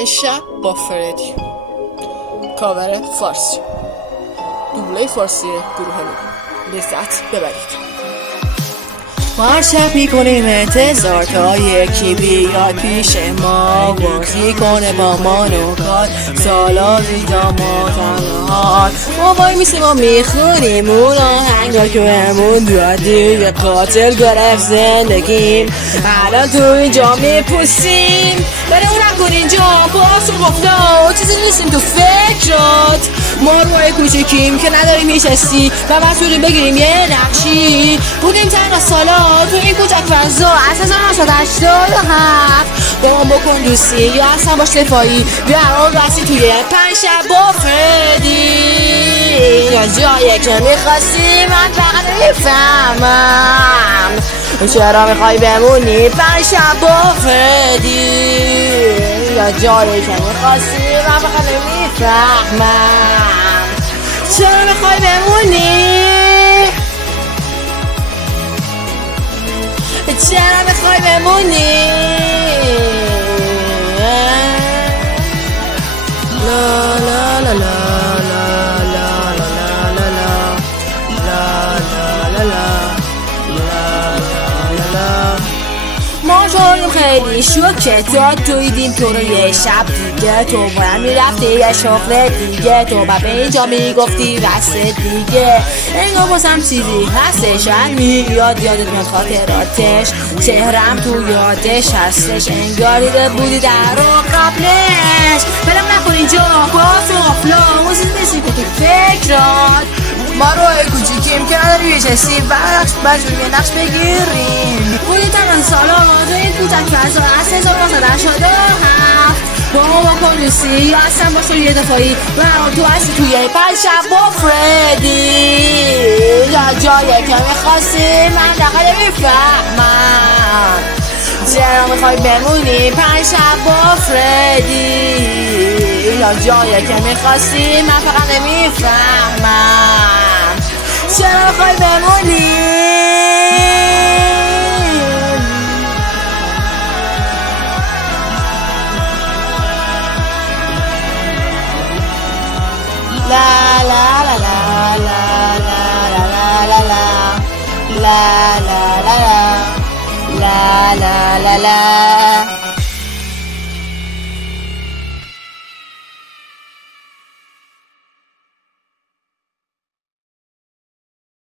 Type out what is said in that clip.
5 شب با فردی. کاور فارسی، دوبله فارسی گروه لذت ببرید. ما هر شب میکنیم انتظار تا یکی بیاد پیش ما، بازی کنه با ما نکات، سالاری دامادانهات. ما وای میسیم و میخونیم اون آهنگا که همون دیگه قاتل گرفت زندگیم. الان تو اینجا میپوسیم بره اون نکن اینجا باز رو گفتا چیزی نیستیم تو فکرات. ما روی کوچکیم که نداریم میشستی و مسئولی بگیریم یه نقشی. بودیم تنها سالا تو این کوچک فضا از 1987. با ما بکن دوستی یا اصلا باش دفاعی بیاران رسی توی 5 شب با فردی. یا جایی که میخواستی من فقط نمیفهمم چرا میخوای بمونی 5 شب با فردی. یا جایی که میخواستی من فقط نمیفهمم چرا میخوای بمونی، چرا میخوای بمونی. لا لا لا لا ما شدیم خیلی شوکه تا تویدیم تو رو یه شب دیگه. تو باید میرفتی یه شغل دیگه، تو با به اینجا میگفتی رست دیگه. انگار بازم چیزی هستش میاد یادت میاد خاطراتش، چهرم تو یادش هستش انگار دیده بودی در رو قبلش. بلم نکن اینجا باز و غفلا موزید نیستی که تو فکرات. ما روی کوچیکیم که نداری بچستی بجور یه نقش بگیریم. بودی تمام سالا تو این کوچک فضا از 1987. با ما بکن دوستی یا اصلا باش یه دفاعی و تو هستی توی 5 شب با فردی. یا جایی که میخواستی من دقیقا نمیفهمم چرا میخوای بمونی 5 شب با فردی. یا جایی که میخواستی من فقط نمیفهمم چرا میخوای بمونی. لا لا لا لا لا لا لا لا لا لا لا لا لا لا لا